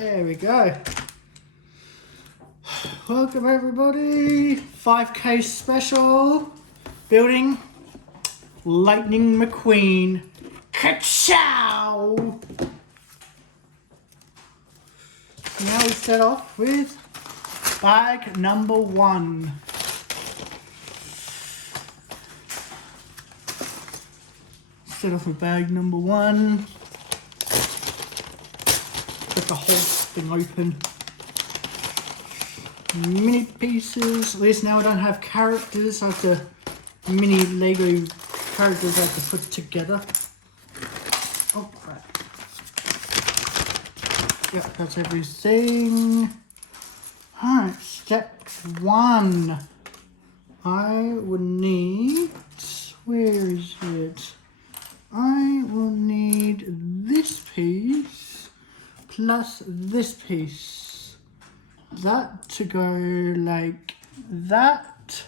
There we go. Welcome everybody. 5K special. Building Lightning McQueen. Ka-chow! Now we start off with bag number 1. Start off with bag number 1. Got the whole thing open. Mini pieces. At least now I don't have characters. I have the mini Lego characters I have to put together. Oh crap. Yep, that's everything. Alright, step 1. I will need... Where is it? I will need this piece plus this piece. That to go like that.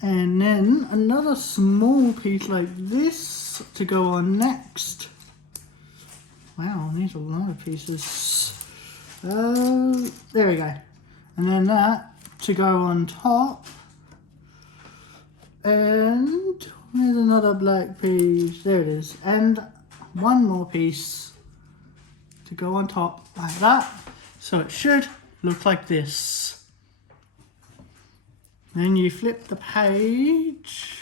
And then another small piece like this to go on next. Wow, these are a lot of pieces. There we go. And then that to go on top. And there's another black piece. There it is. And one more piece to go on top like that. So it should look like this. Then you flip the page.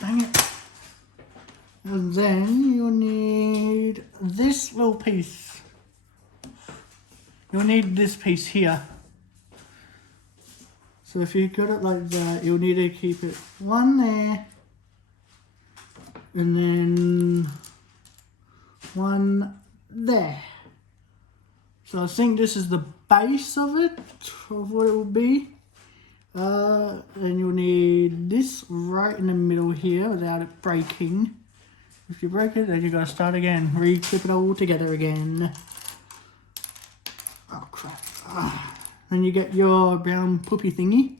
Dang it. And then you'll need this little piece. You'll need this piece here. So if you got it like that, you'll need to keep it one there. And then one there. So I think this is the base of it, of what it will be. Then you'll need this right in the middle here without it breaking. If you break it, then you've got to start again. Re-clip it all together again. Oh crap. Then you get your brown poopy thingy.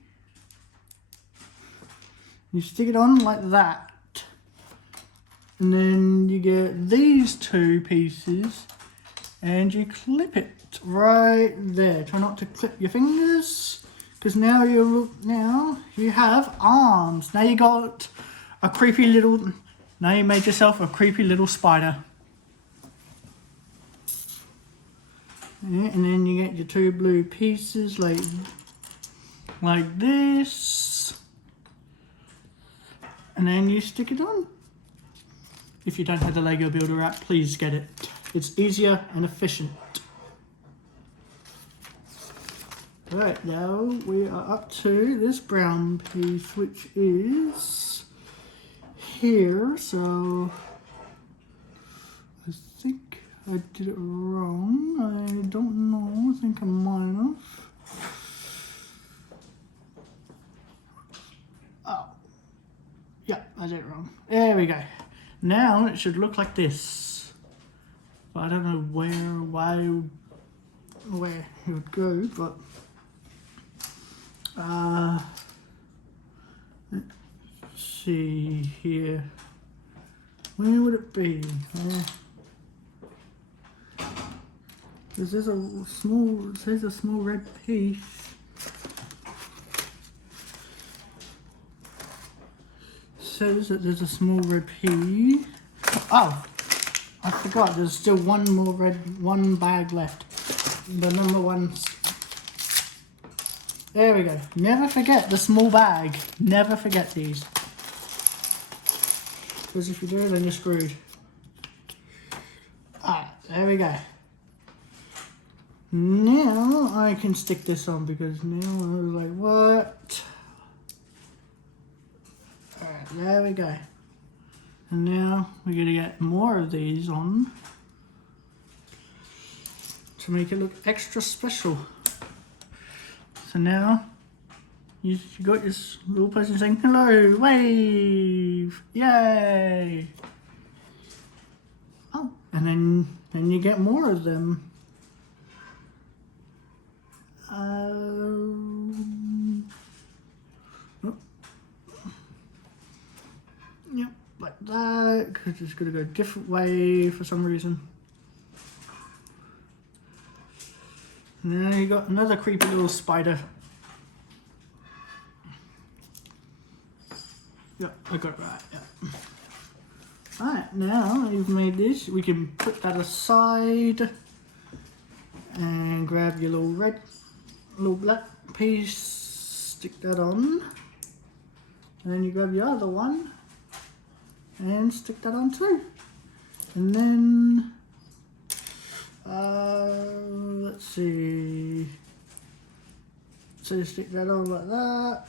You stick it on like that. And then you get these 2 pieces and you clip it right there. Try not to clip your fingers, because now you have arms. Now you got a creepy little, now you made yourself a creepy little spider. Yeah, and then you get your 2 blue pieces like this. And then you stick it on. If you don't have the Lego Builder app, please get it. It's easier and efficient. Right, now we are up to this brown piece, which is here. So I think I did it wrong. I don't know. I think I might have. Oh, yeah, I did it wrong. There we go. Now it should look like this. But I don't know where it would go, but let's see here. Where would it be? There's a small red piece. Says that there's a small red piece. Oh, I forgot. There's still one bag left. The number 1. There we go. Never forget the small bag. Never forget these. Because if you do, then you're screwed. Alright, there we go. Now I can stick this on, because now I was like, what? Alright, there we go. And now we're going to get more of these on to make it look extra special. So now you got this little person saying hello, wave, yay. Oh, and then you get more of them. Yep, like that, because it's going to go a different way for some reason. Now you got another creepy little spider. Yep, I got it right, yeah. Alright, now you've made this, we can put that aside and grab your little black piece, stick that on, and then you grab your other one and stick that on too. And then, let's see, so stick that on like that.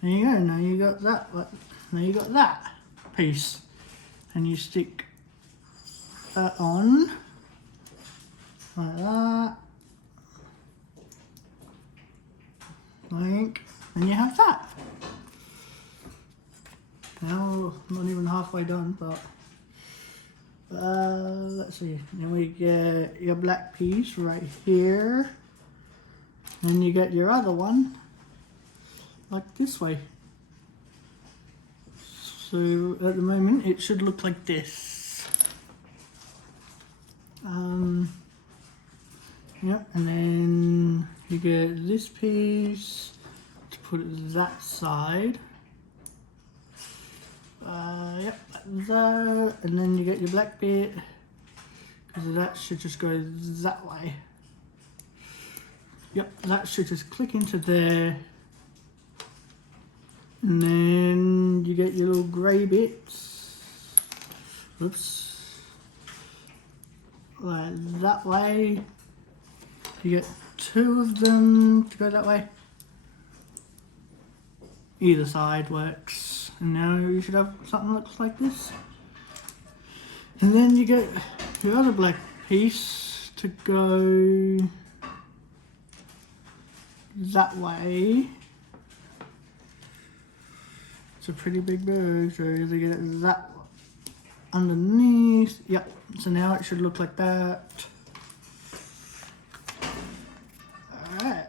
There you go, now you got that, now you got that piece, and you stick that on like that, and you have that. Now, not even halfway done, but let's see, then we get your black piece right here, and you get your other one like this way. So at the moment it should look like this. Yep, and then you get this piece to put it that side. Yep, like that, and then you get your black bit, because that should just go that way. Yep, that should just click into there. And then you get your little grey bits, oops, like that way. You get two of them to go that way. Either side works. And now you should have something that looks like this. And then you get your other black piece to go that way. It's a pretty big bird, so you get it that underneath. Yep, so now it should look like that. Alright.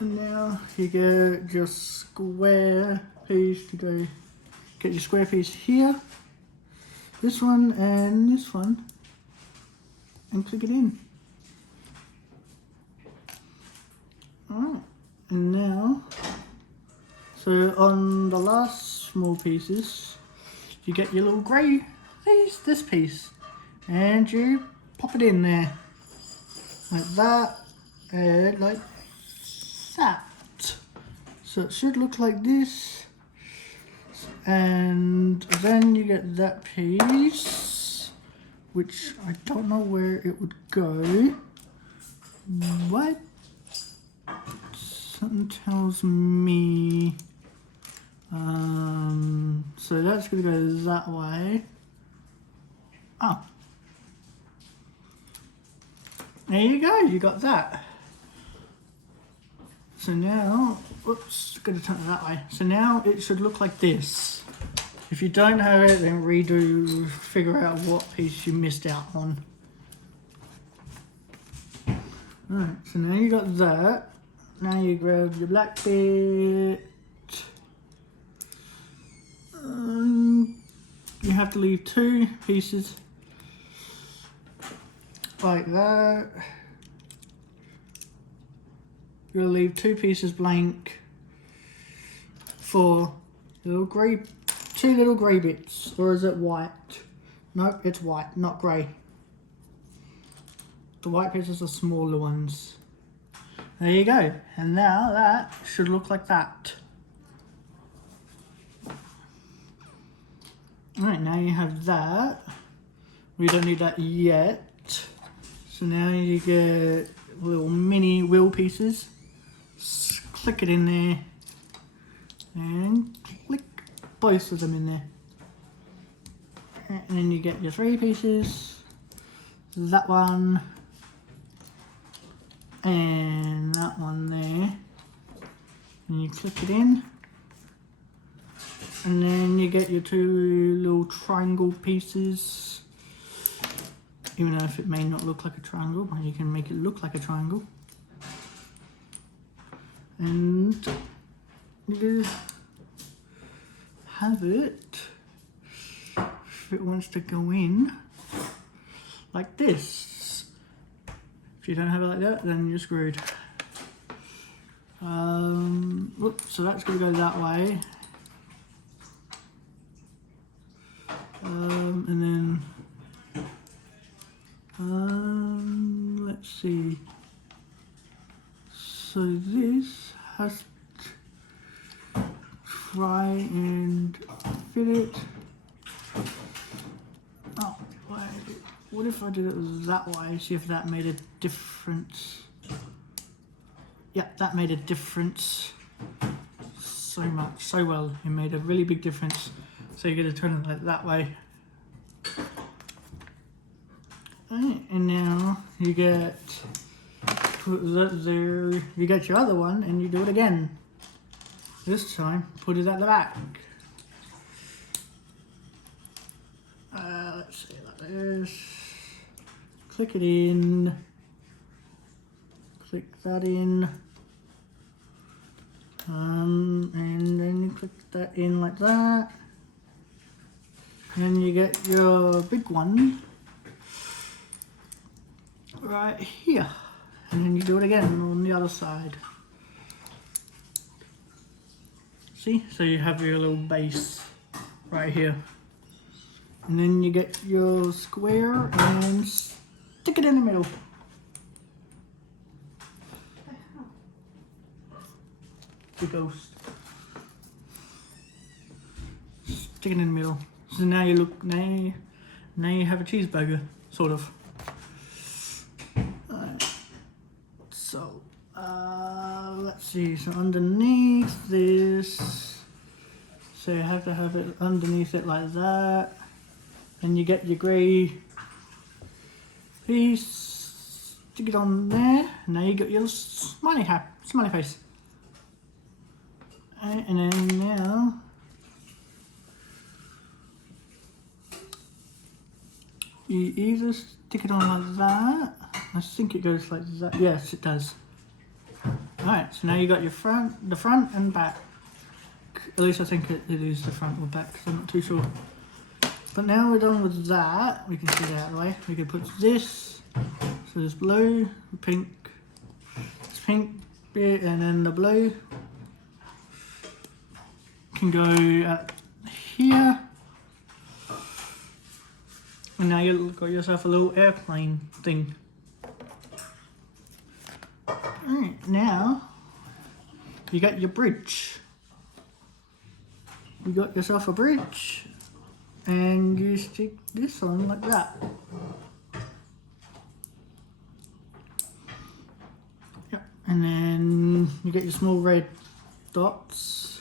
And now you get your square piece to go, get your square piece here, this one and this one, and click it in. Alright, and now, so on the last small pieces, you get your little grey piece, this piece, and you pop it in there, like that, and like that. So it should look like this, and then you get that piece, which I don't know where it would go, but something tells me, so that's going to go that way. Oh, there you go, you got that. So now, oops, got to turn it that way. So now it should look like this. If you don't have it, then redo, figure out what piece you missed out on. Alright, so now you got that. Now you grab your black bit. You have to leave two pieces like that. You'll leave two pieces blank for little grey, two little grey bits, or is it white? No, it's white, not grey. The white pieces are smaller ones. There you go, and now that should look like that. Alright, now you have that. We don't need that yet. So now you get little mini wheel pieces. Click it in there and click both of them in there. And then you get your three pieces, that one and that one there. And you click it in. And then you get your two little triangle pieces. Even though if it may not look like a triangle, but you can make it look like a triangle. And you have it, if it wants to go in like this. If you don't have it like that, then you're screwed. Oops, so that's going to go that way. And then let's see. So this has to try and fit it. Oh, wait. What if I did it that way? See if that made a difference. Yeah, that made a difference. So much, so well. It made a really big difference. So you're going to turn it like that way. And now you get, put that there, you get your other one and you do it again. This time, put it at the back. Let's see, like this. Click it in. Click that in. And then you click that in like that. And you get your big one right here. And then you do it again on the other side. See? So you have your little base right here. And then you get your square and stick it in the middle. The ghost. Stick it in the middle. So now you look, now you have a cheeseburger, sort of. So, let's see, so underneath this, so you have to have it underneath it like that, and you get your grey piece, stick it on there, and now you got your smiley face. And then now, you either stick it on like that. I think it goes like that. Yes, it does. Alright, so now you got your the front and back. At least I think it is the front or back, because I'm not too sure. But now we're done with that. We can see that out of the way. We can put this. So there's blue, pink. It's pink bit, and then the blue can go up here. And now you've got yourself a little airplane thing. Alright, now you got your bridge. You got yourself a bridge and you stick this on like that. Yep. And then you get your small red dots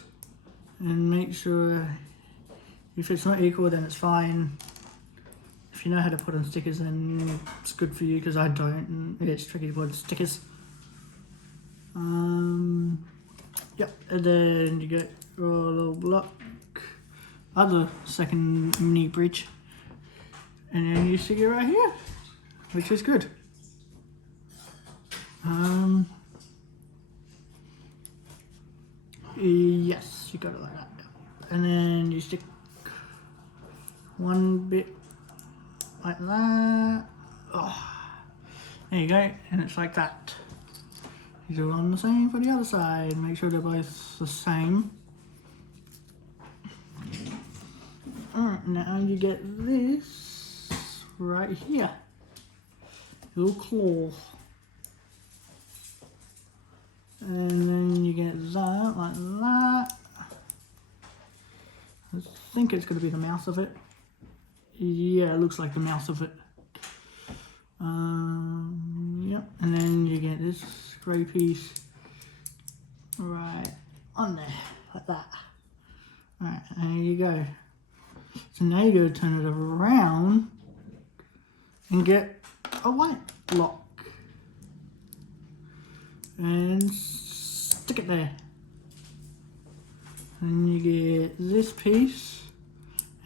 and make sure if it's not equal then it's fine. If you know how to put on stickers, then it's good for you, because I don't, and it's tricky to put on stickers. Yep, and then you get your little block, other second mini bridge, and then you stick it right here, which is good. Yes, you got it like that. And then you stick one bit like that. Oh, there you go, and it's like that. You do it on the same for the other side. Make sure they're both the same. Alright, now you get this right here. Little claw. And then you get that like that. I think it's going to be the mouth of it. Yeah, it looks like the mouth of it. Yep, and then you get this grey piece right on there, like that. Alright, there you go. So now you go turn it around and get a white block. And stick it there. And you get this piece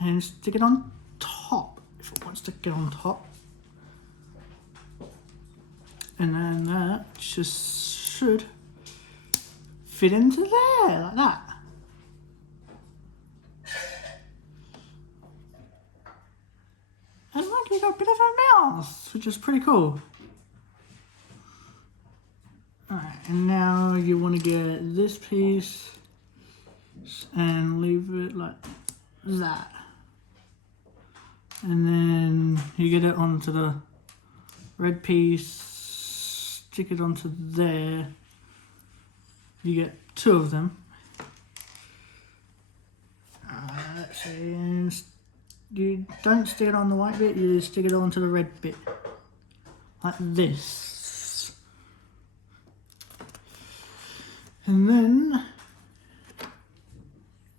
and stick it on top, if it wants to get on top. And then that just should fit into there, like that. you got a bit of a mouse, which is pretty cool. Alright, and now you want to get this piece and leave it like that. And then you get it onto the red piece, stick it onto there. You get 2 of them. Let's see, and you don't stick it on the white bit, you stick it onto the red bit. Like this. And then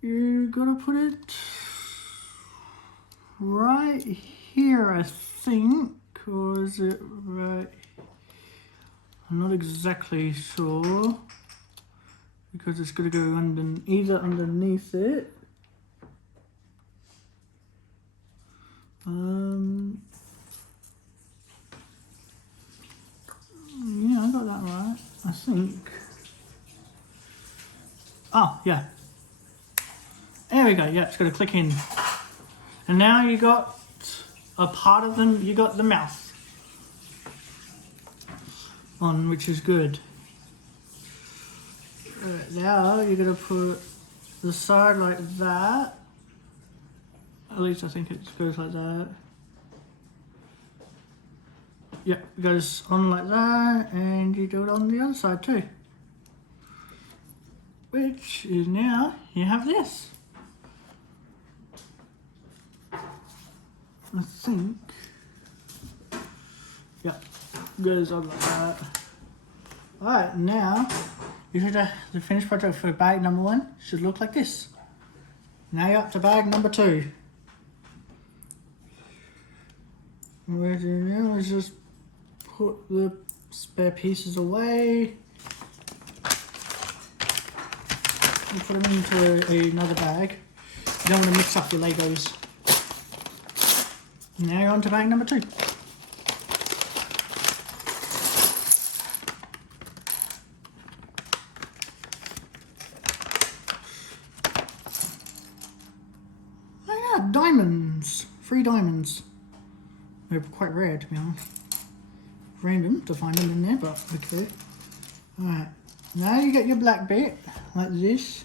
you gotta put it right here, I think, or is it right? I'm not exactly sure because it's gonna go either underneath it. Yeah, I got that right, I think. Oh, yeah. There we go, yeah, it's gonna click in. And now you got a part of them, you got the mouth on, which is good. Now you're gonna put the side like that. At least I think it goes like that. Yep, it goes on like that, and you do it on the other side too. Which is now, you have this. I think, yep, goes on like that. Alright, now, you should the finished project for bag number 1 should look like this. Now you're up to bag number 2. What we're doing now is just put the spare pieces away. You put them into another bag. You don't want to mix up your Legos. Now you're on to bag number 2. Oh yeah, diamonds. 3 diamonds. They're quite rare, to be honest. Random to find them in there, but okay. Alright, now you get your black bit, like this,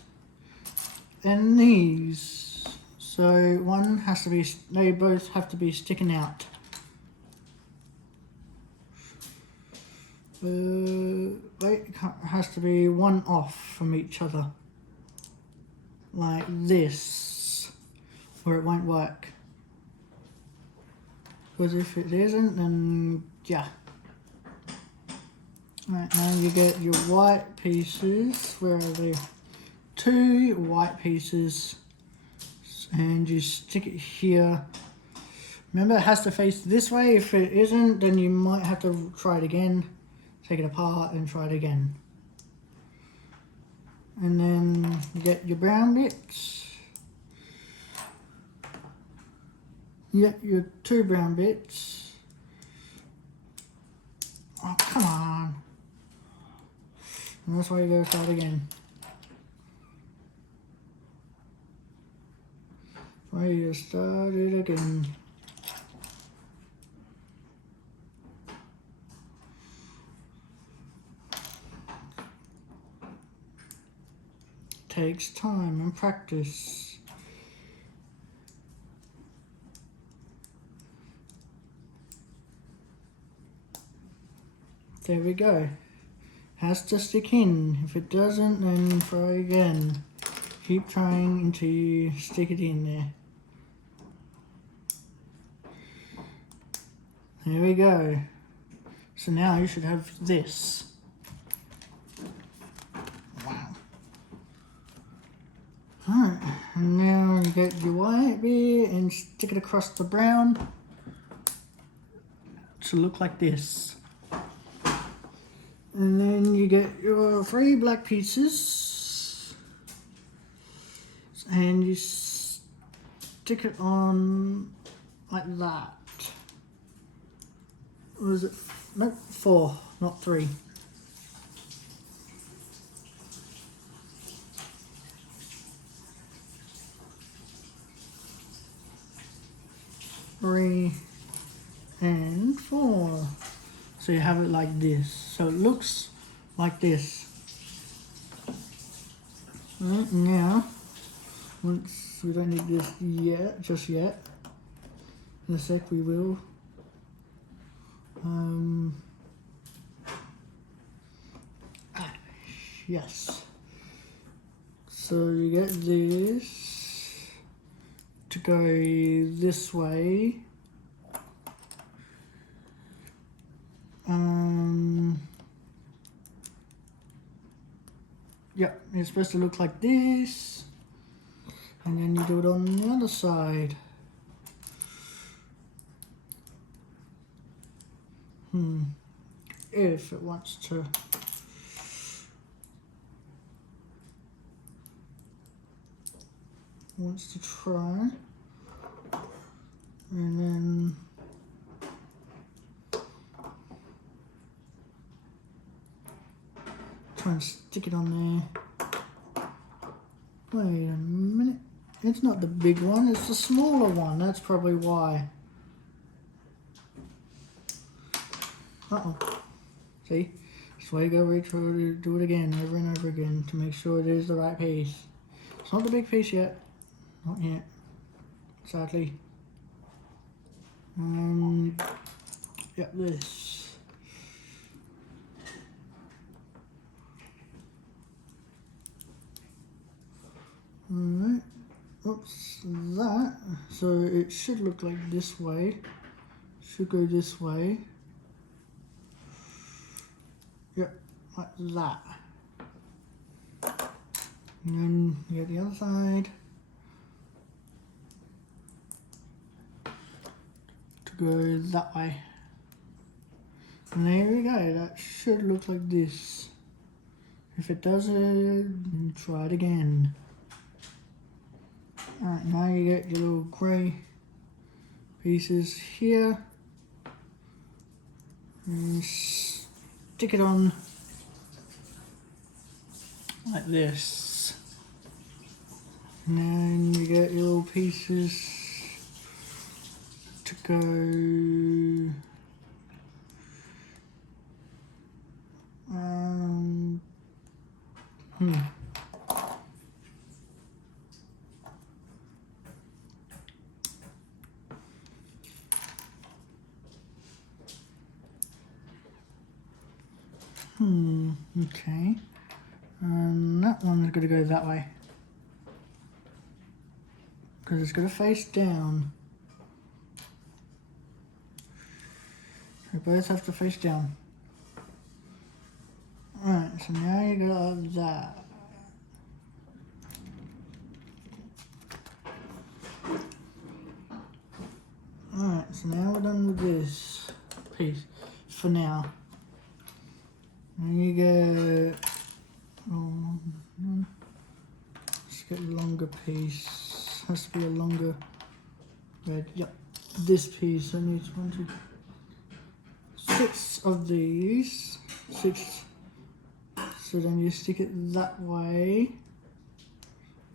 and these. So one has to be, they both have to be sticking out. It has to be one off from each other. Like this, or it won't work. Because if it isn't, then yeah. Right, now you get your white pieces. Where are they? 2 white pieces, and you stick it here. Remember, it has to face this way. If it isn't, then you might have to try it again. Take it apart and try it again. And then you get your brown bits. You get your 2 brown bits. Oh, come on. And that's why you go start again. Why you start it again. Takes time and practice. There we go. Has to stick in. If it doesn't, then try again. Keep trying until you stick it in there. There we go. So now you should have this. Wow. Alright, and now you get your white bit and stick it across the brown to look like this. And then you get your 3 black pieces and you stick it on like that. Or is it? Nope, 4, not 3. Three. and 4. So you have it like this. So it looks like this. Right, now, once we don't need this yet, just yet. In a sec we will. Yes. So you get this to go this way. Yep, it's supposed to look like this. And then you do it on the other side. If it wants to. Wants to try. And then try and stick it on there. Wait a minute. It's not the big one, it's the smaller one. That's probably why. Uh-oh. See? That's why you gotta try to do it again, over and over again, to make sure it is the right piece. It's not the big piece yet. Not yet. Sadly. Yep, this. Alright. Oops, that. So it should look like this way. Should go this way. Yep, like that. And then you get the other side. To go that way. And there we go, that should look like this. If it doesn't, try it again. Alright, now you get your little grey pieces here. And stick it on like this. And then you get your little pieces to go okay. That one's going to go that way. Because it's going to face down. They both have to face down. Alright, so now you got that. Alright, so now we're done with this piece for now. And you get, let's get a longer piece. Has to be a longer red. Yep, this piece. I need 6 of these. 6. So then you stick it that way.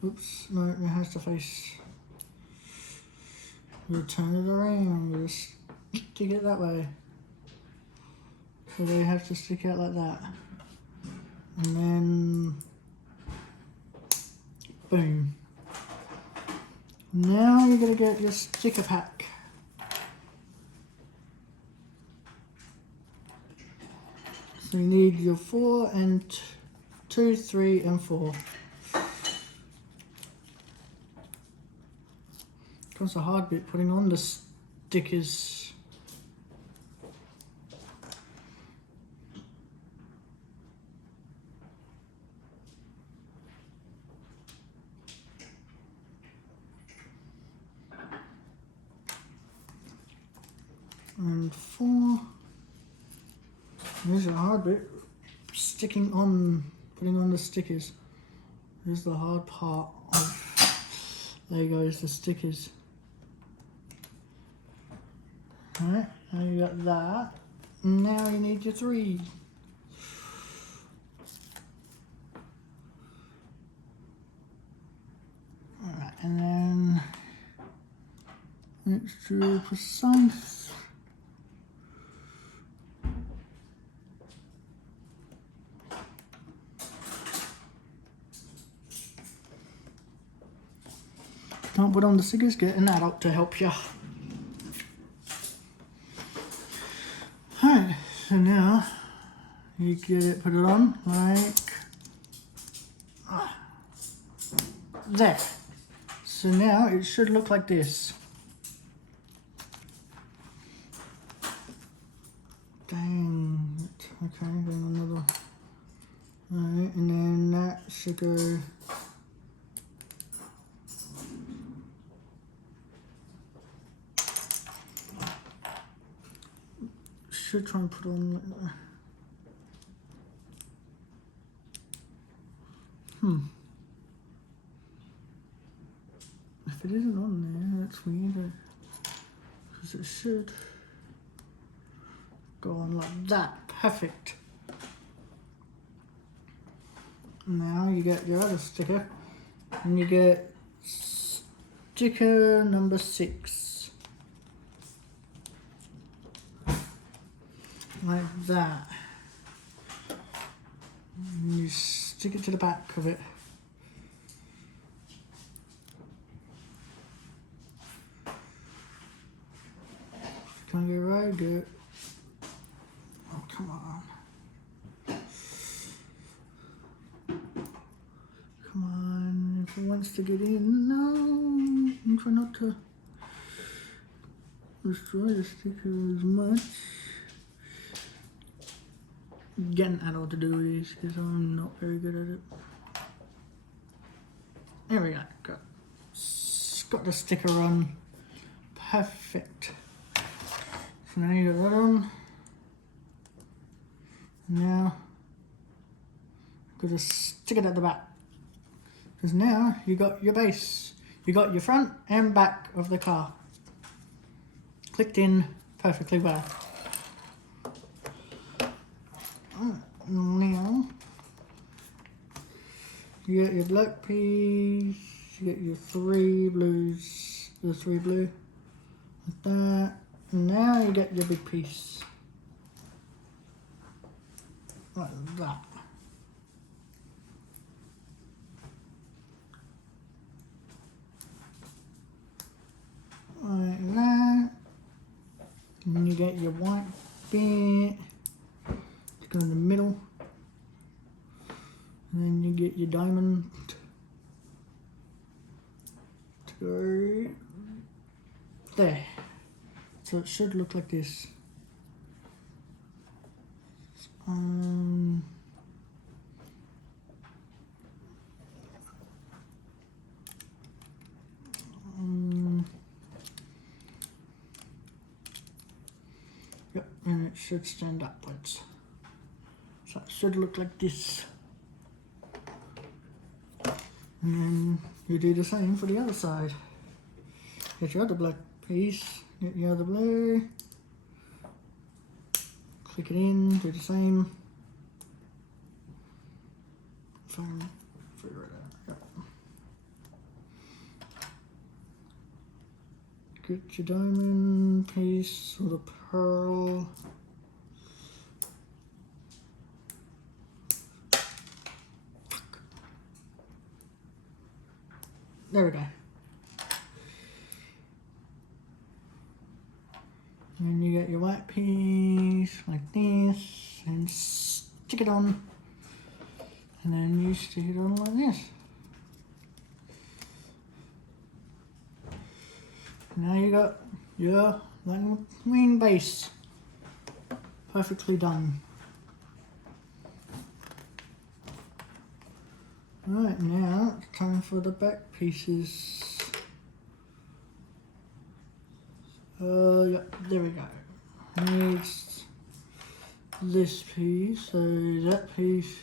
Oops, no, it has to face. We'll turn it around. We'll stick it that way. So they have to stick out like that. And then, boom. Now you're going to get your sticker pack. So you need your 4 and 2, 3 and 4. Comes the hard bit, putting on the stickers. And 4. Here's the hard bit, putting on the stickers. Here's the hard part of, there goes the stickers. Alright, now you got that. Now you need your 3. Alright, and then let's do precise. can't put on the stickers, get an adult to help you. Alright, so now you get it, put it on like there. So now it should look like this. Dang it. Okay, then another. Alright, and then that should go. Should try and put on like that. If it isn't on there, that's weird. Because it should go on like that. Perfect. Now you get your other sticker, and you get sticker number 6. Like that. And you stick it to the back of it. Can I get right? Good. Oh, come on. Come on. If it wants to get in, no. I'm trying not to destroy the sticker as much. Get an adult to do this because I'm not very good at it. There we go. Got the sticker on. Perfect. So now you got that on. Now got to stick it at the back. Because now you got your base. You got your front and back of the car. Clicked in perfectly well. Now you get your black piece, you get your 3 blues, the 3 blue, like that. And now you get your big piece, like that. Like that. And you get your white bit. Go in the middle, and then you get your diamond to go there. So it should look like this. Yep, and it should stand upwards. So it should look like this. And then you do the same for the other side. Get your other black piece, get your other blue, click it in, do the same. If I can figure it out. Yep. Get your diamond piece or the pearl. There we go. And you get your white piece like this and stick it on. And then you stick it on like this. Now you got your McQueen base. Perfectly done. Right, now it's time for the back pieces. Yeah, there we go. Needs this piece, so that piece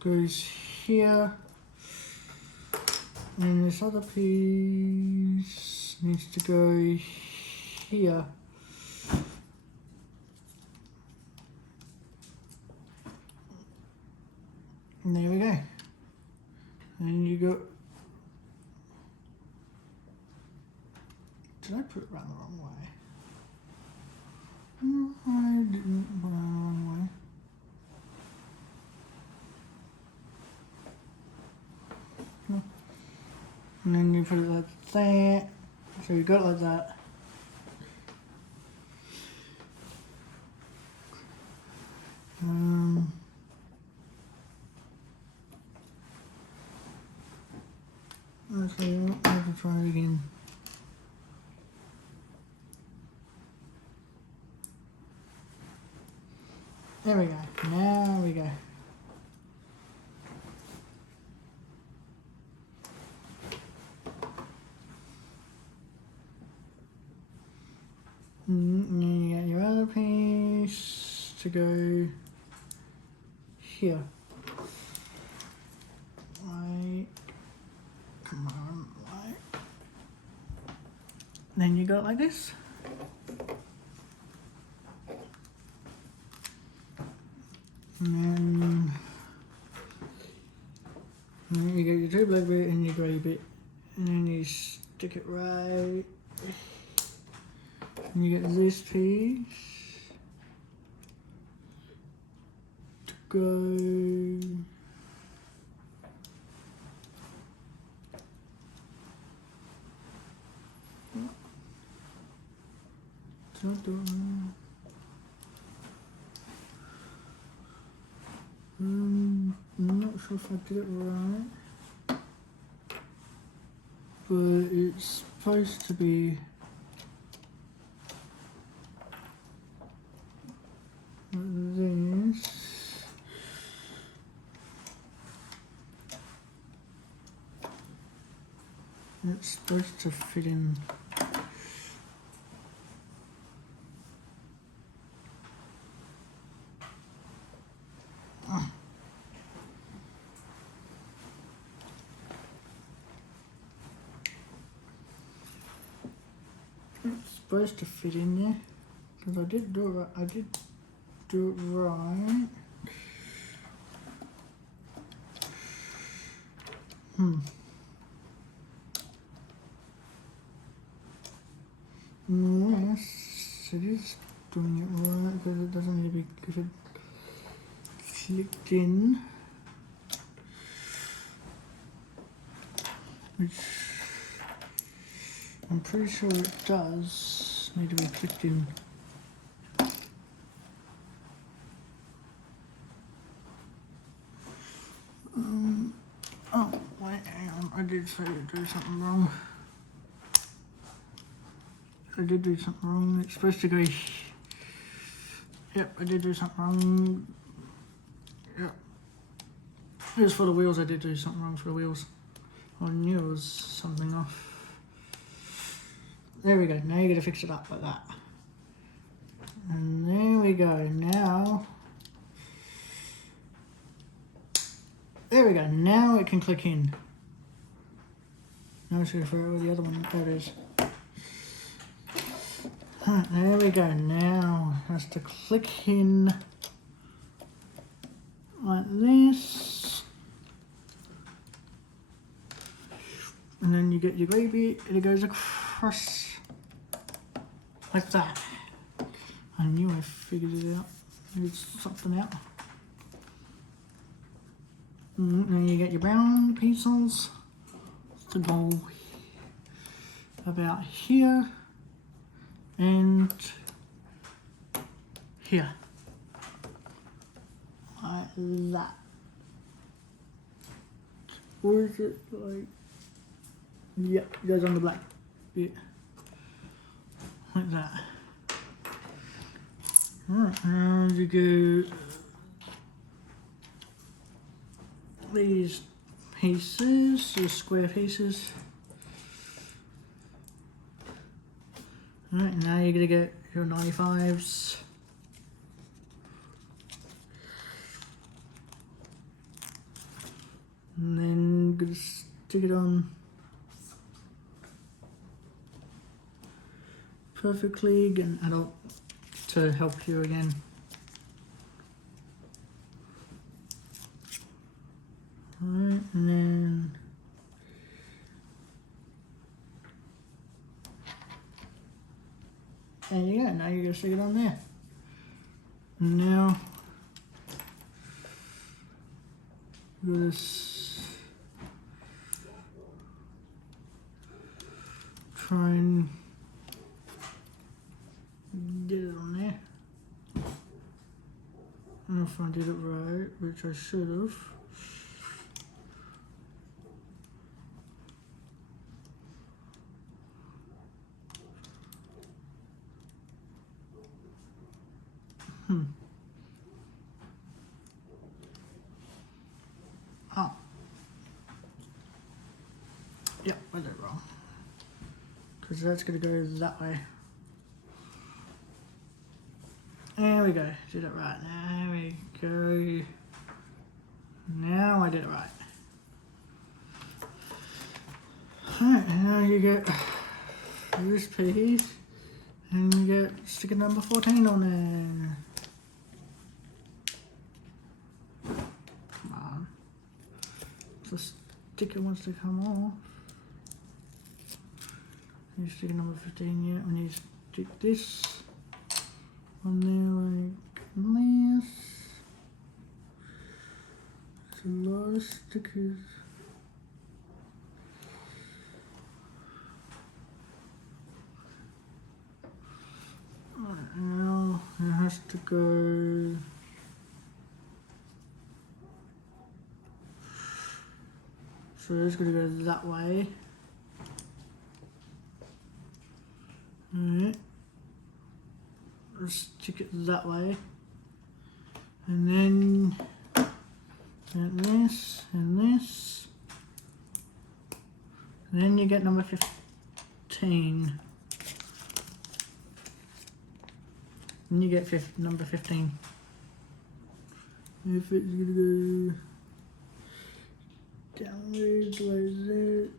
goes here, and this other piece needs to go here. And there we go. And you got. Did I put it around the wrong way? No, I didn't put it around the wrong way. No. and then you put it like that. So you got it like that. Actually, I have to try it again. There we go. Now we go. And you get your other piece to go here. Like, come on, like. Then you go like this. And then you get your two black bit and your grey bit, and then you stick it right. And you get this piece to go. I'm not sure if I did it right, but it's supposed to be like this. It's supposed to fit in. It's supposed to fit in there because I did do it right. I did do it right. Yes, it is doing it right because it doesn't need to be clicked in, which I'm pretty sure it does need to be clicked in. Oh, wait, hang on, I did say to do something wrong. I did do something wrong. It's supposed to go. Yep, I did do something wrong. Yep. It was for the wheels. I did do something wrong for the wheels. I knew it was something off. There we go. Now you got to fix it up like that. And there we go. Now. There we go. Now it can click in. Now it's going to throw it with the other one. There it is. There we go. Now it has to click in like this. And then you get your grey bit and it goes across like that. I knew I figured it out. Figured something out. And then you get your brown pieces to go about here and here, like that. Or is it like, yep, it goes on the black bit, like that. Alright, and you go these pieces, the square pieces. Alright, now you're going to get your 95s. And then going to stick it on perfectly, get an adult to help you again. Alright, and then there you go, now you're going to stick it on there. Now, do this try and get it on there. And if I did it right, which I should have. Oh. Yep, I did it wrong. Because that's going to go that way. There we go. Did it right. There we go. Now I did it right. Alright, now you get this piece. And you get sticker number 14 on there. Come on. The sticker wants to come off. You sticker number 15 yet. When you stick this on there like this. It's a lot of stickers. Now it has to go. So it's going to go that way. Alright. Stick it that way. And then this and this. And then you get number 15. And you get number 15. If it's gonna go downwards like that.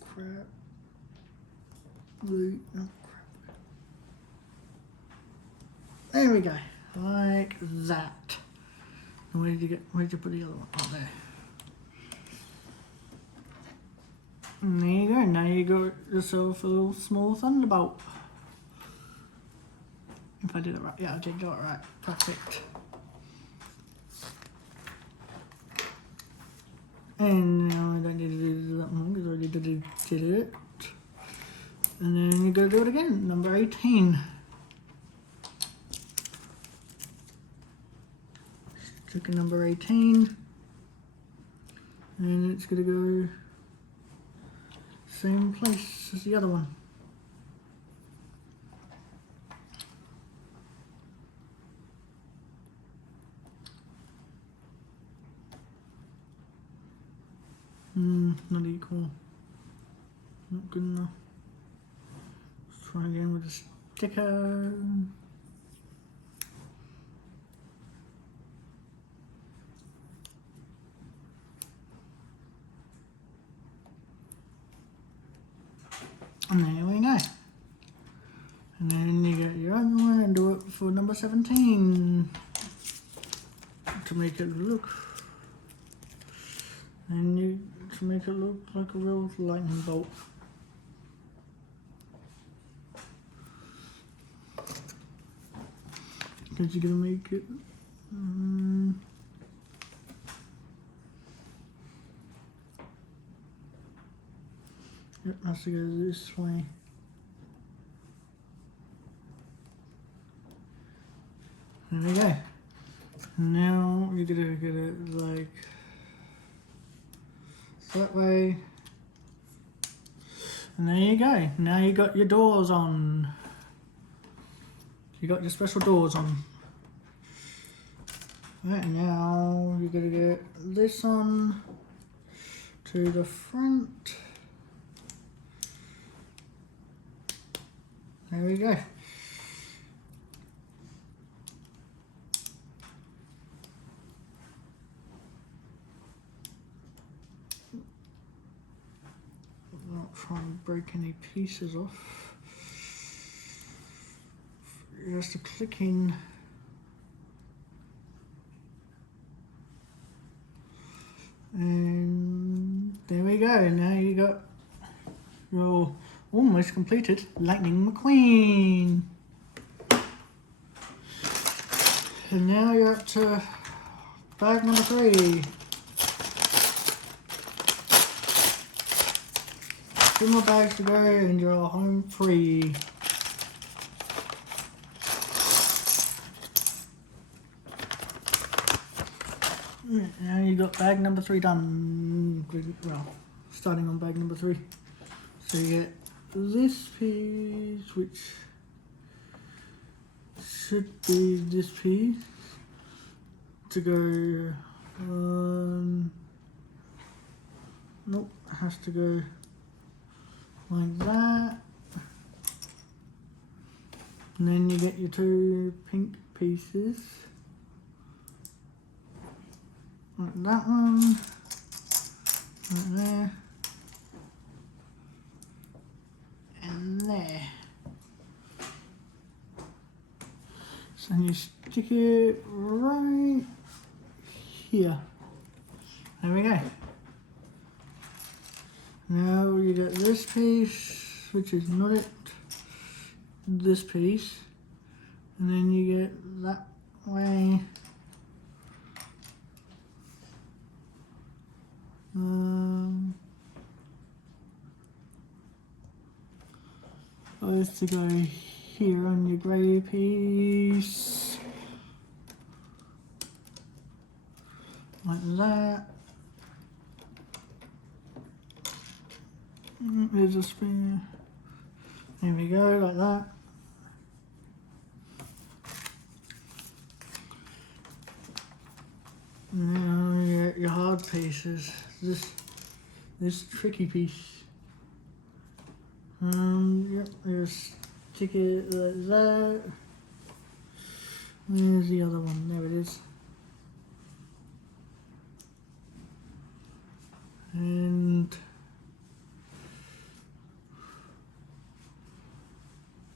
Crap. Wait, no crap. There we go. Like that. And where did you put the other one? Oh, there. And there you go. Now you got yourself a little small thunderbolt. If I did it right. Yeah, I did do it right. Perfect. And now I don't need to do that one because I already did it. And then you gotta do it again. Number 18. Sticker number 18. And it's gonna go same place as the other one. Not equal. Not good enough. Let's try again with the sticker. And there we go. And then you get your other one and do it for number 17 to make it look. And you to make it look like a real lightning bolt. Because you're gonna make it. Yep, has to go this way. There we go. Now you're gonna get it like that way. And there you go. Now you got your doors on. You got your special doors on. Right, now you're gonna get this on to the front. There we go. Not try and break any pieces off. You have to click in. And there we go. Now you got your almost completed Lightning McQueen. And now you're up to bag number 3. 2 more bags to go and you're home free. Now you got bag number 3 done. Well, starting on bag number 3. So you get this piece, which should be this piece, to go on. Nope, it has to go like that. And then you get your 2 pink pieces. Like that one, right there, and there. So you stick it right here. There we go. Now you get this piece, which is not it, this piece, and then you get that way. Both to go here on your grey piece, like that. There's a spare. There we go, like that. Now you get your hard pieces. This tricky piece. Yep, there's stick it like that. There's the other one, there it is. And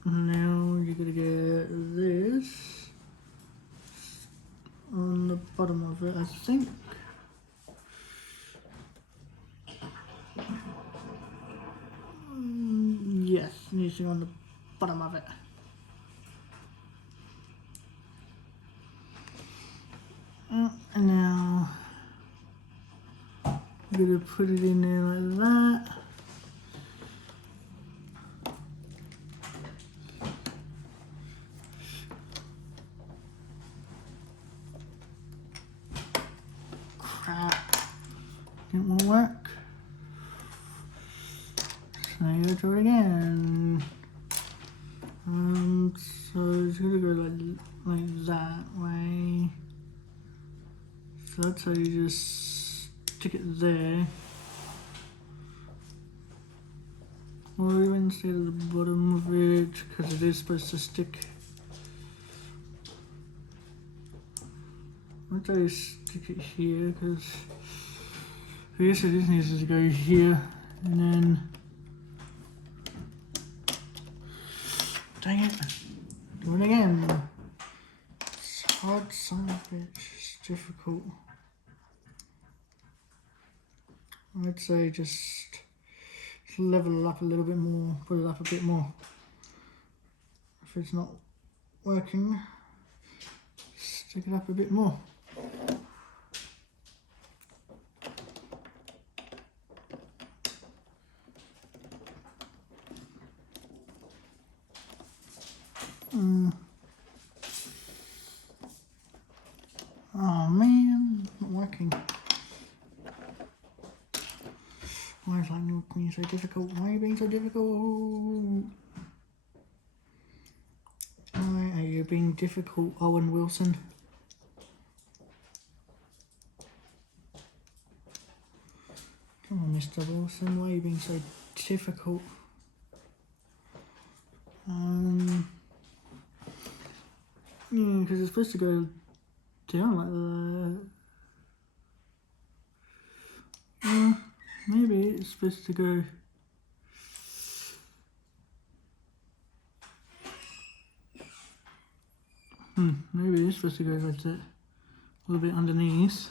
now you're gonna get this on the bottom of it, I think. Yes, needs to go on the bottom of it. And now I'm gonna put it in there like that. Crap, didn't want to work. So you gotta do it again. So it's gonna go like that way. So that's how you just stick it there. Or even stay at the bottom of it, because it is supposed to stick. I'd say stick it here, because I guess it just needs to go here, and then. Dang it, do it again. It's hard, son of a bitch, it's difficult. I'd say just level it up a little bit more, put it up a bit more. If it's not working, stick it up a bit more. Oh man, not working. Why is McQueen so difficult? Why are you being so difficult? Why are you being difficult, Owen Wilson? Come on, Mr. Wilson, why are you being so difficult? Yeah, because it's supposed to go down like that. Maybe it's supposed to go. Maybe it's supposed to go like that. A little bit underneath.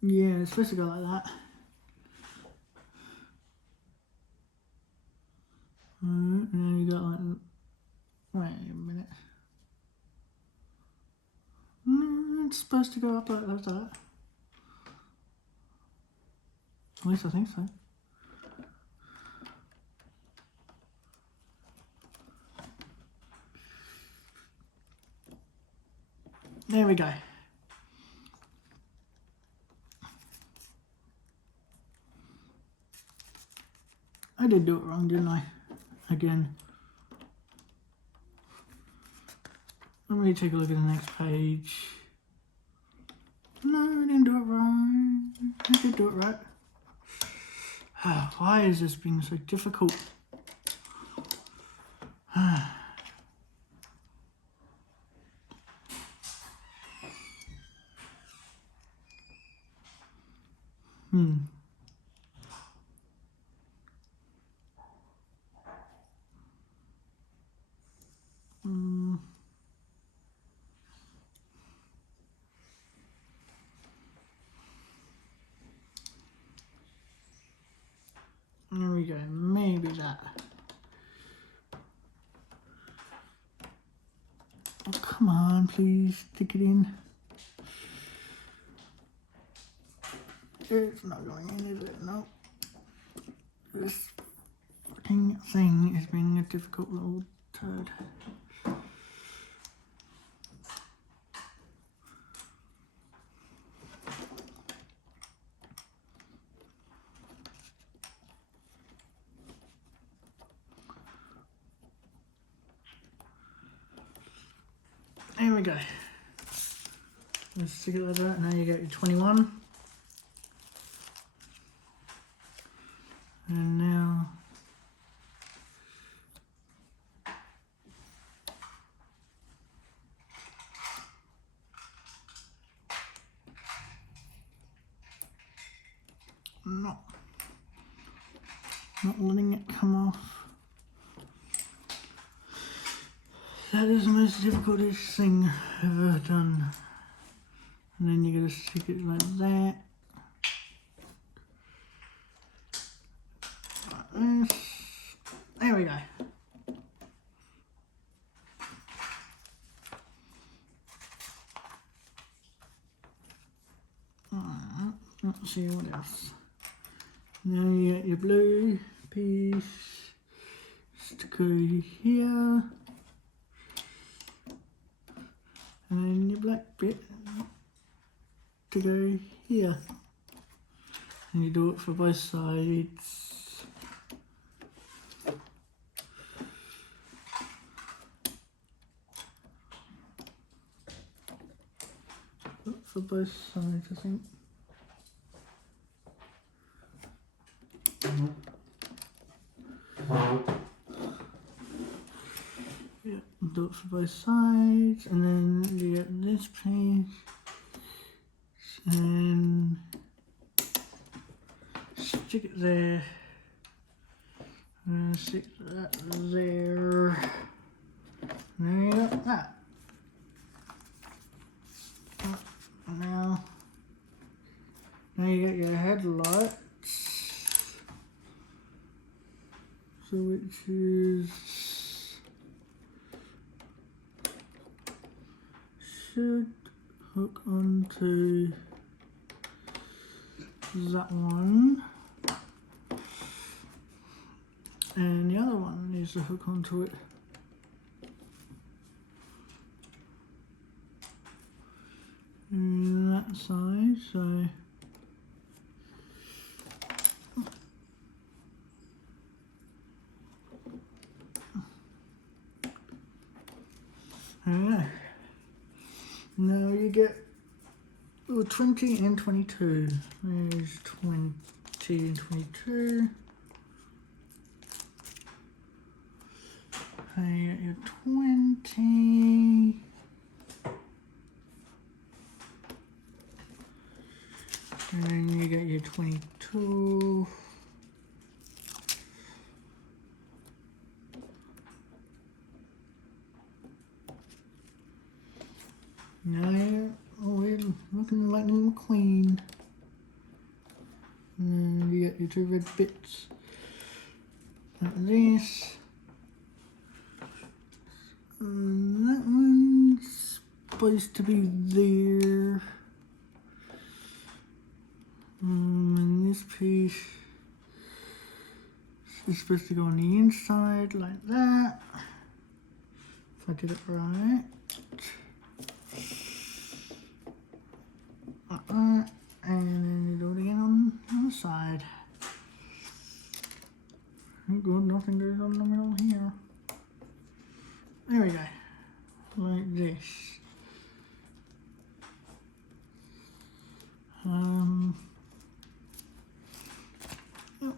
Yeah, it's supposed to go like that. Now you got like. Wait a minute. No, it's supposed to go up like that. least I think so. There we go. I did do it wrong, didn't I? Again. Let me take a look at the next page. No, I didn't do it wrong. I did do it right. Why is this being so difficult? There we go, maybe that. Oh, come on, please, stick it in. It's not going in, is it? No. This fucking thing is being a difficult little turd. There we go. Let's stick it like that. Now you get your 21. And now not letting it come off. That is the most difficult thing I've ever done. And then you gotta stick it like that. Like this. There we go. Let's see what else. Now you get your blue piece to go here. And then your black bit to go here. And you do it for both sides. For both sides, I think. Yeah, do it for both sides, and then you get this piece, and stick it there, and stick that there. There you got that. Now you get your headlights, so which is should hook onto that one, and the other one needs to hook onto it. And that side, so there we go. Now you get 20 and 22. There's 20 and 22. And you get your 20. And then you get your 22. Now we're looking like McQueen. And then you get your two red bits like this. And that one's supposed to be there. And this piece is supposed to go on the inside like that. If I did it right. And then you do it again on the side. Good, nothing goes on the middle here. There we go. Like this. Yep.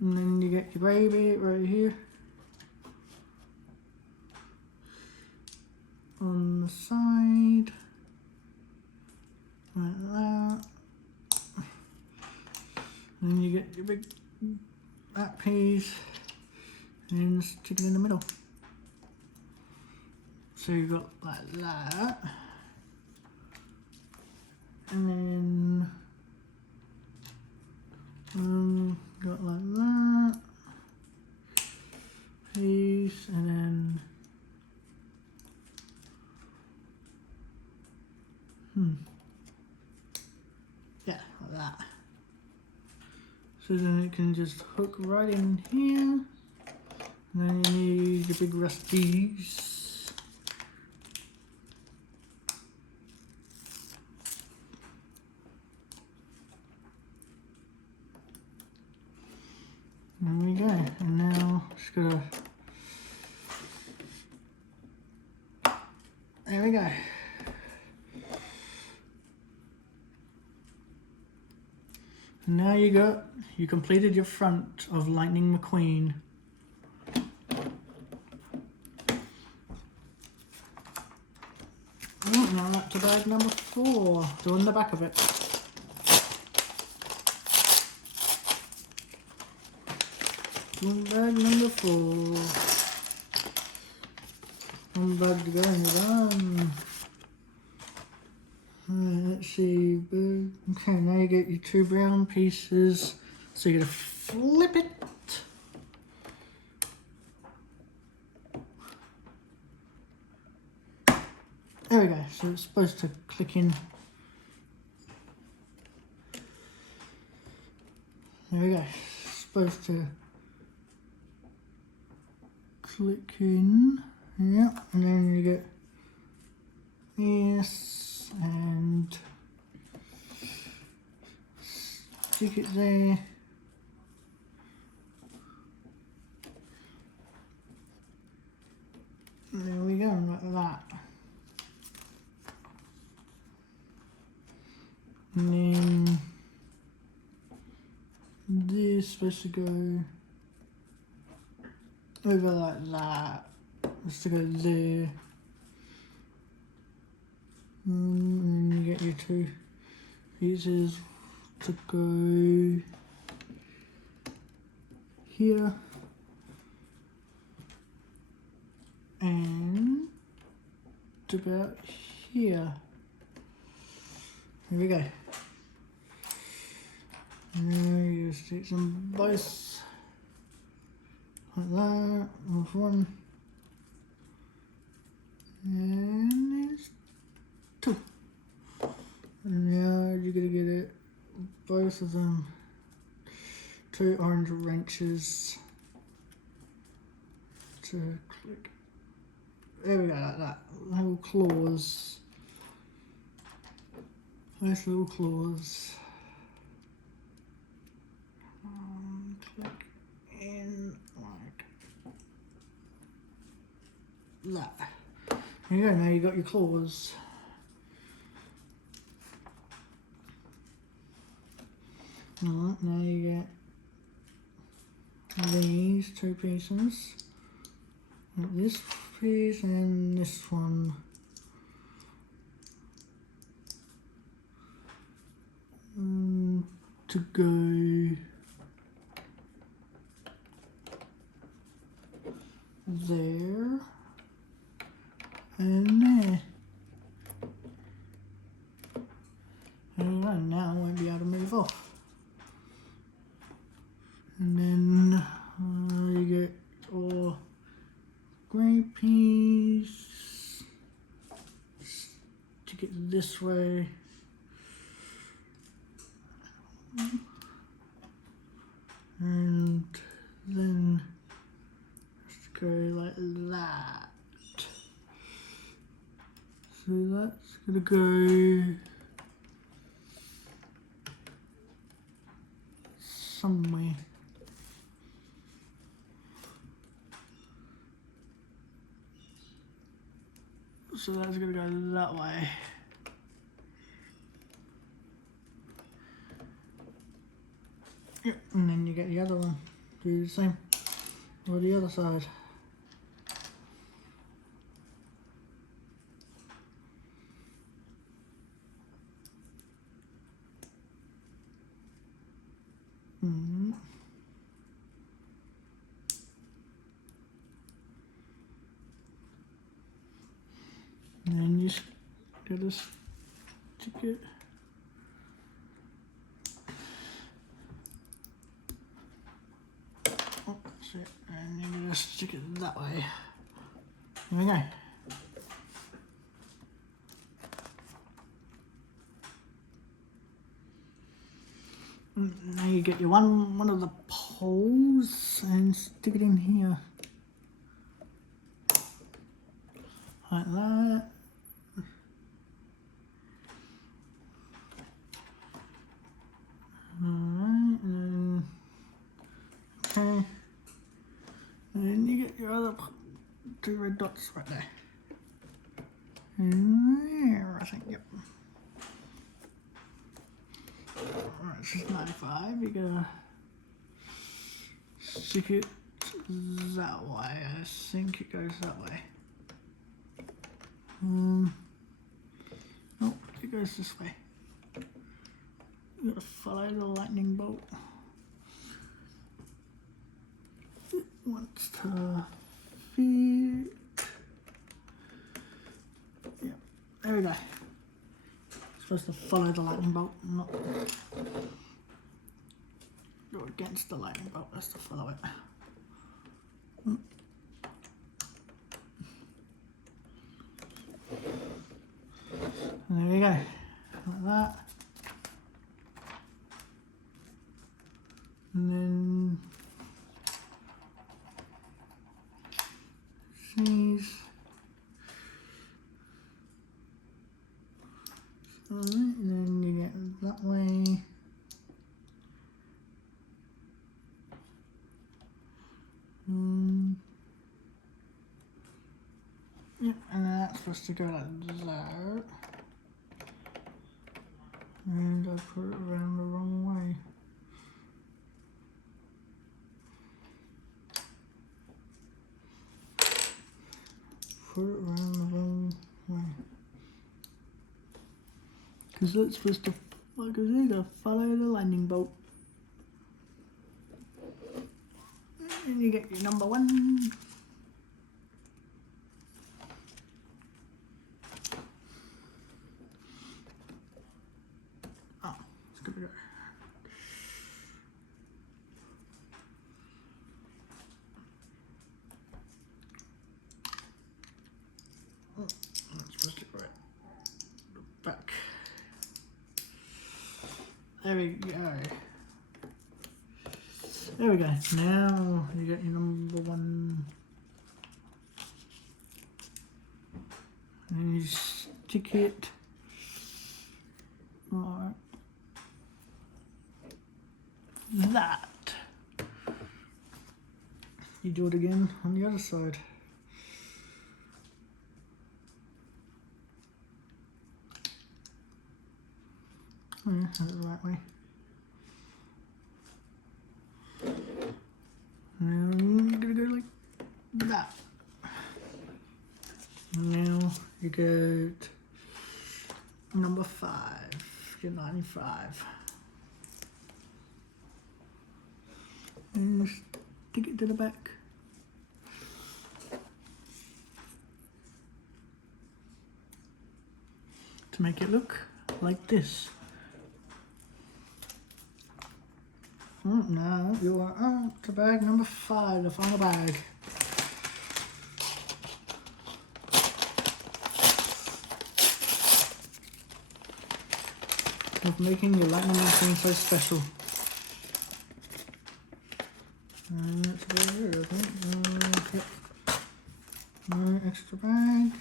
And then you get your baby right here. On the side. Like that. And then you get your big that piece and stick it in the middle. So you've got like that. And then got like that piece, and then yeah, like that. So then it can just hook right in here. And then you need your big rusties. There we go. And now just gotta. There we go. And now you completed your front of Lightning McQueen. Oh, now up to bag number 4, doing the back of it. Bag number 4. One bag to go and you're done. Let's see. Okay, now you get your 2 brown pieces. So you're gonna flip it. There we go. So it's supposed to click in. There we go. It's supposed to click in. Yeah, and then you get this and stick it there. There we go, like that. And then this is supposed to go over like that. It's to go there. And you get your 2 pieces to go here and to about here. Here we go. Now you stick some both like that with one. And there's 2. And now you're gonna get it, both of them, 2 orange wrenches to click. There we go, like that. Little claws. Nice little claws. Click in like that. There you go, now you got your claws. Alright, now you get these 2 pieces. This piece and this one. To go there and there. And now I won't be able to move off. And then you get your grey piece, stick it this way. and then just go like that. So that's gonna go somewhere. So that's gonna go that way. Yep, and then you get the other one. Do the same for the other side. Mm-hmm. And then you just gotta stick it. Oh, that's it. And you're gonna stick it that way. There we go. Now you get your one of the poles and stick it in here. Like that. Alright, and okay. And then you get your other two red dots right there. And there, I think, yep. Alright, this is 95. You gotta stick it that way. I think it goes that way. Nope, it goes this way. You gotta follow the lightning bolt. It wants to fit. Yeah, there we go. Supposed to follow the lightning bolt, not go against the lightning bolt, that's to follow it. And there we go, like that. And then these. Alright, and then you get that way. Yep, and then that's supposed to go like that. And I put it around the wrong way. Put it around the wrong way. Because that's supposed to, like I said, follow the lightning bolt. And you get your number one. Oh, it's gonna go. Oh, it's supposed to go right back. There we go. There we go. Now you get your number one. And you stick it. Like that. You do it again on the other side. Oh, yeah, that's the right way. Now you're gonna go like that. Now you get number 5, get 95. And stick it to the back. To make it look like this. Oh, now you are on to bag number 5, the final bag. Of making your lightning McQueen so special. And that's about it, I think. Okay. No extra bag.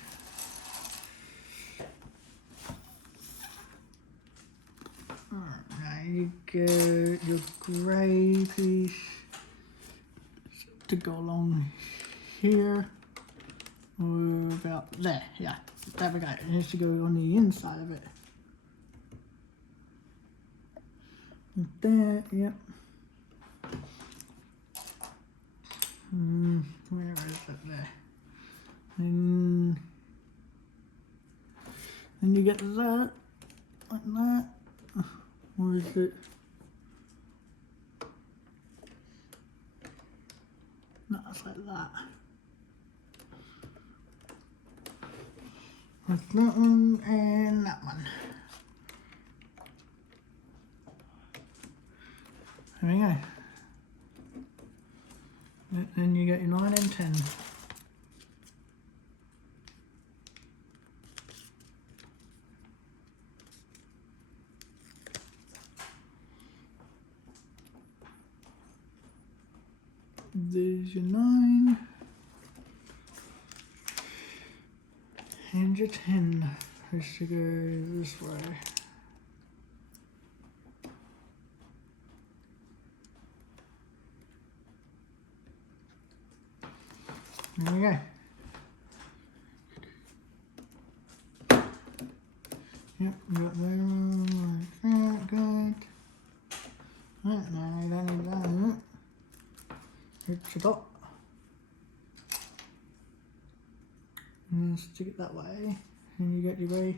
Alright, now you get your grey piece to go along here. Or about there, yeah. There we go. It has to go on the inside of it. Like that, yep. Where is it there? Then you get that, like that. Or is it? No, it's like that. Like that one and that one. There we go. Then you get your 9 and 10. There's your 9. And your 10 has to go this way. There we go. Yep, got that one like that, good. Right, now you don't need that. It's a dot. And then stick it that way. And you get your grey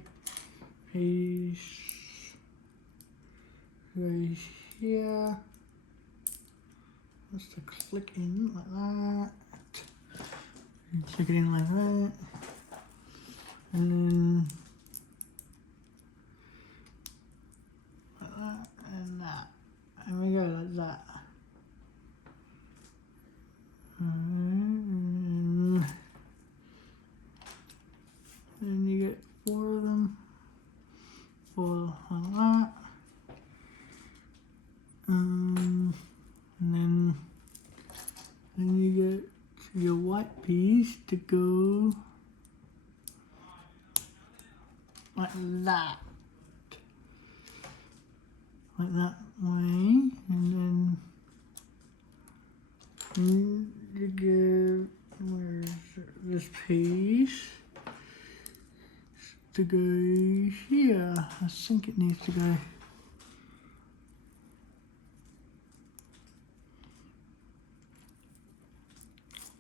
piece right here. Just to click in like that. And click it in like that. And then like that and that. And we go like that. And then you get 4 of them. 4 like that. And then you get your white piece to go like that. Like that way. And then you get, where is it? This piece to go here. I think it needs to go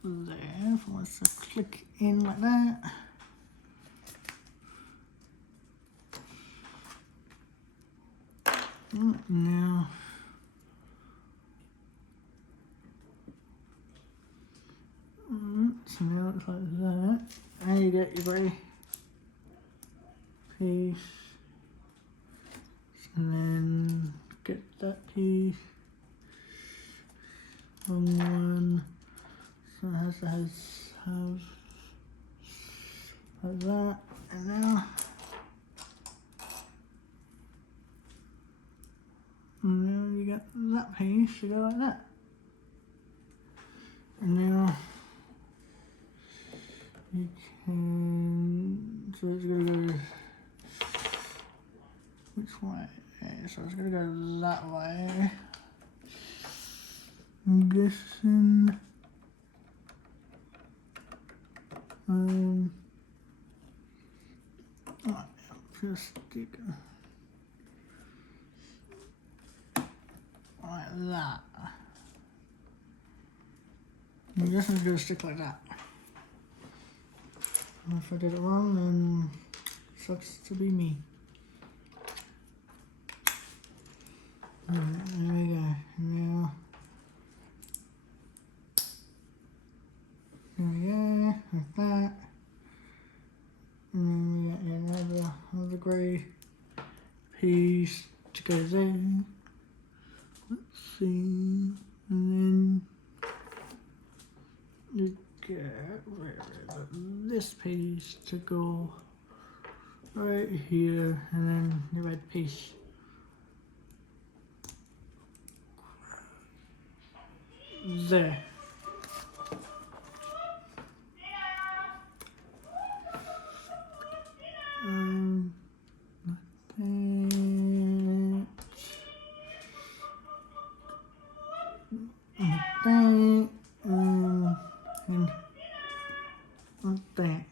there. If I want to click in like that. Now so now it's like that. And you get your grey piece. And then get that piece. One. So it has to have like that. And now you get that piece to go like that. And now you can, so it's going to go, which way? Yeah, so it's going to go that way. I'm guessing, just stick like that. I'm guessing it's going to stick like that. If I did it wrong, then sucks to be me. There we go. Now, there we go, like that. And then we got another grey piece to go there. Let's see. And then you get this piece to go right here, and then your red piece. there. That.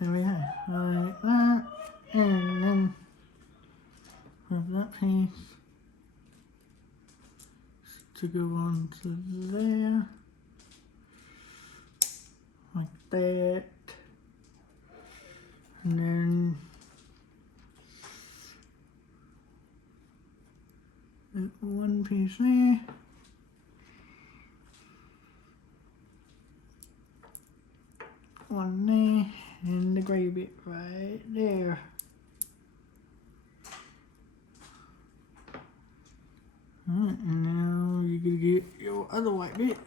There we go, like that, and then have that piece to go on to there, like that, and then one piece there. One there, and the grey bit right there. Alright, and now you're going to get your other white bit.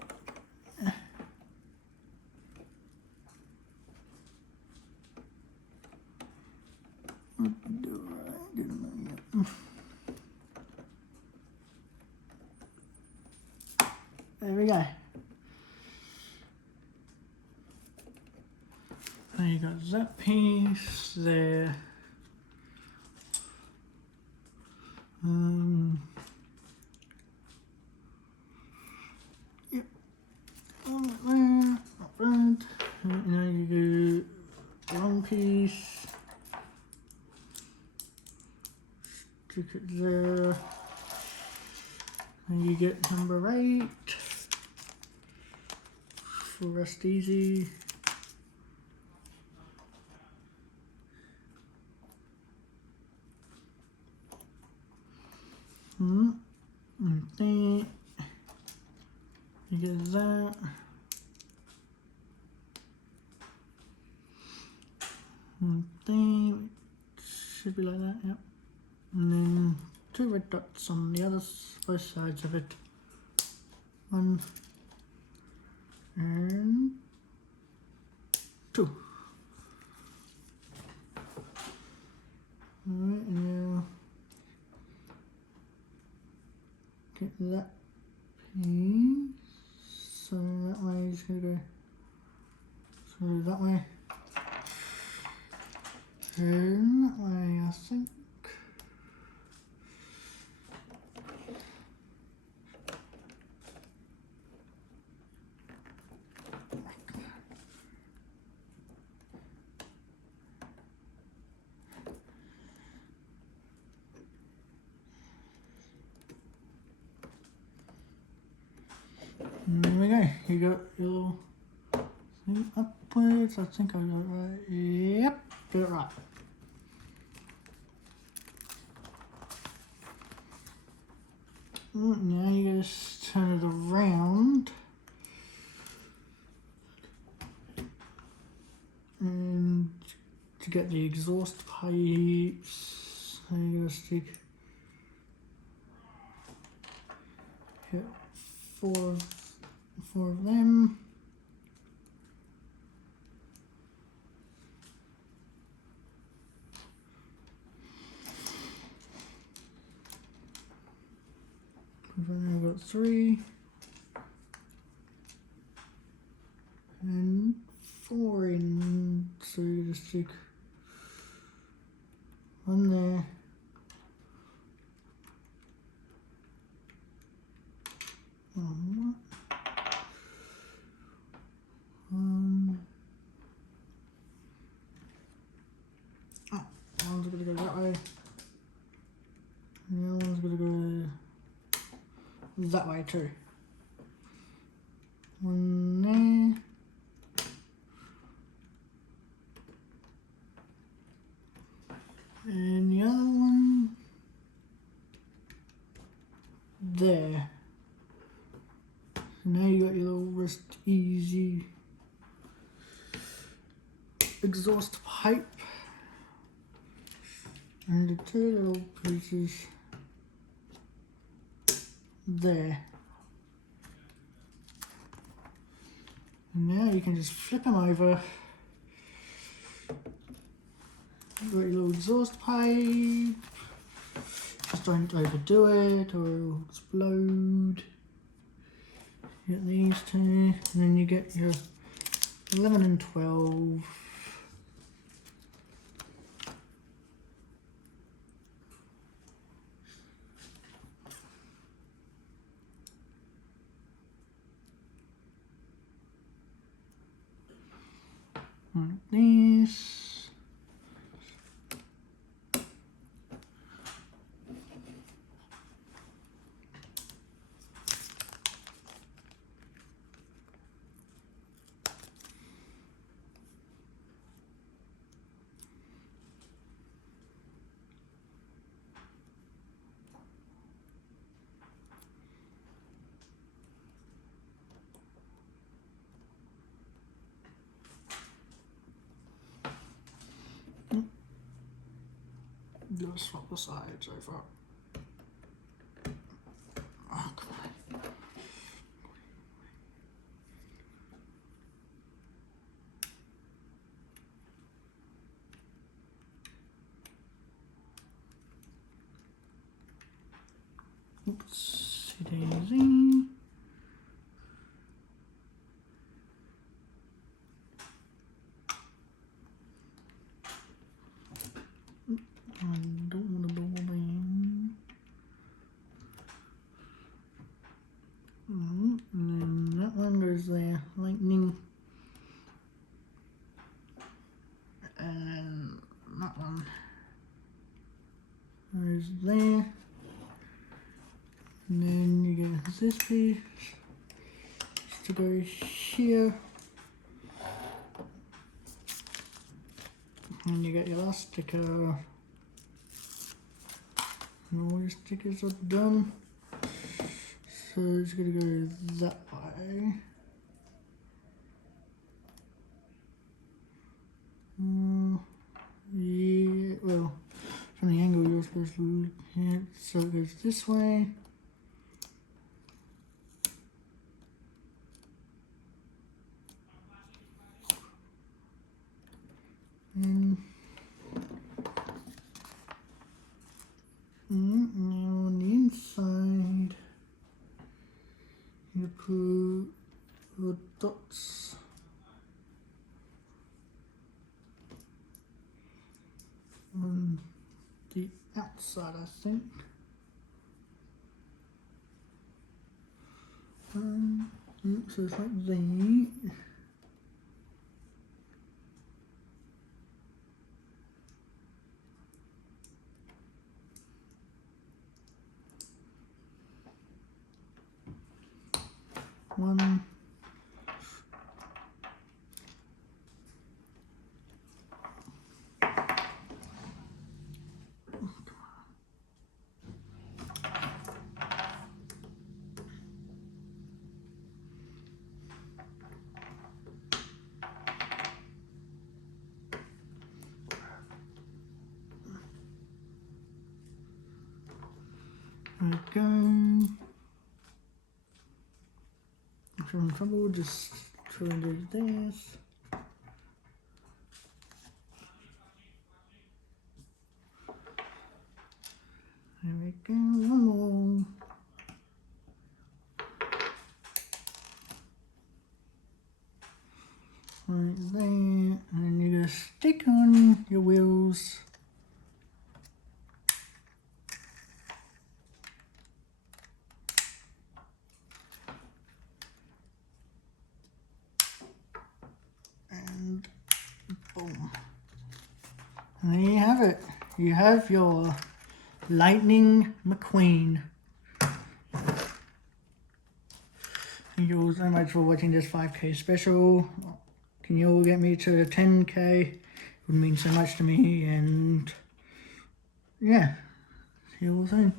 There we go. Now you got that piece there. Yep. There, up front. Now you do one piece. Stick it there. And you get number 8. For rest easy. And then you get that. And then should be like that, yep. And then 2 red dots on the other both sides of it. 1 and 2. Alright, now get that piece, so that way is going to go through that way, and that way I think. And there we go, you got your thing upwards, I think I got it right, yep, got it right. Now you just turn it around, and to get the exhaust pipes, so you gotta stick here, four of them. I've only got 3 and 4 in, so you just stick 1 there, 1, one's going to go that way, and the other one's going to go that way too. 1 there, and the other one there. So now you got your little rest easy exhaust pipe, and the 2 little pieces there. And now you can just flip them over Got your little exhaust pipe. Just don't overdo it or it'll explode. You get these two, and then you get your 11 and 12. Like this. Just swap the sides over. Oh, come on. Oops, daisy. I don't want to bubble in. And then that one goes there, lightning. And then that one goes there. And then you get this piece to go here. And you get your last sticker. And all your stickers are done. So it's going to go that way. Yeah, well, from the angle you're supposed to look at, so it goes this way. And now on the inside, you put the dots. On the outside, I think. So it's like that. One. There we go. If you're in trouble, just try and do this. There we go, one more. Right there, and you're going to stick on your wheels. And boom. And there you have it. You have your Lightning McQueen. Thank you all so much for watching this 5K special. Can you all get me to 10K? It would mean so much to me, and yeah, see you all soon.